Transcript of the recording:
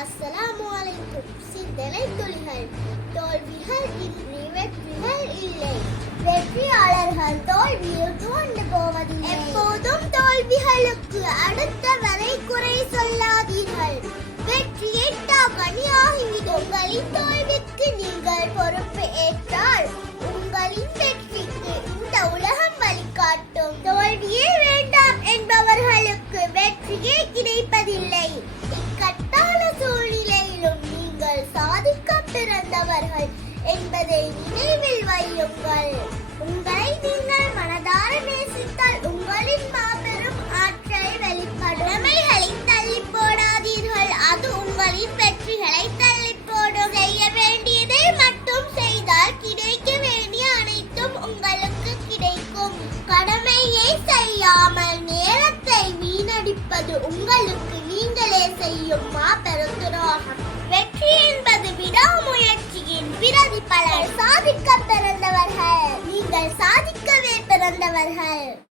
அஸ்ஸலாமு அலைக்கும். சிந்தனை துளிகள். தோல்விகள் இன்றி வெற்றிகள் இல்லை. வெற்றியாளர்கள் தோல்வியில் துவண்டு போவதில்லை. எப்போதும் தோல்விகளுக்கு அடுத்தவரை குறை சொல்லாதீர்கள். வெற்றி எட்டா கனியாகிவிடும். உங்களின் தோல்விக்கு நீங்கள் பொறுப்பு ஏற்றால் உங்களின் வெற்றிக்கு இந்த உலகம் வழிகாட்டும். தோல்வியே வேண்டாம் என்பவர்களுக்கு வெற்றியே கிடைப்பதில்லை. இக்கட்டான சூழ்நிலையிலும் நீங்கள் சாதிக்க பிறந்தவர்கள் என்பதை நினைவில் வையுங்கள். உங்களை நீங்கள் மனதார நேசித்தால் உங்களின் மாபெரும் ஆற்றல் வெளிப்படும். கடமைகளை தள்ளி போடாதீர்கள், அது உங்களின் வெற்றிகளை தள்ளி போடும். செய்ய வேண்டியதை மட்டும் செய்தால் கிடைக்க வேண்டிய அனைத்தும் உங்களுக்கு கிடைக்கும். கடமையை செய்யாமல் நேரத்தை வீணடிப்பது உங்களுக்கு நீங்களே செய்யும் மாபெரும் துரோகம். வெற்றி என்பது விடாமுயற்சியின் பிரதிபலன். சாதிக்க பிறந்தவர்கள், நீங்கள் சாதிக்கவே பிறந்தவர்கள்.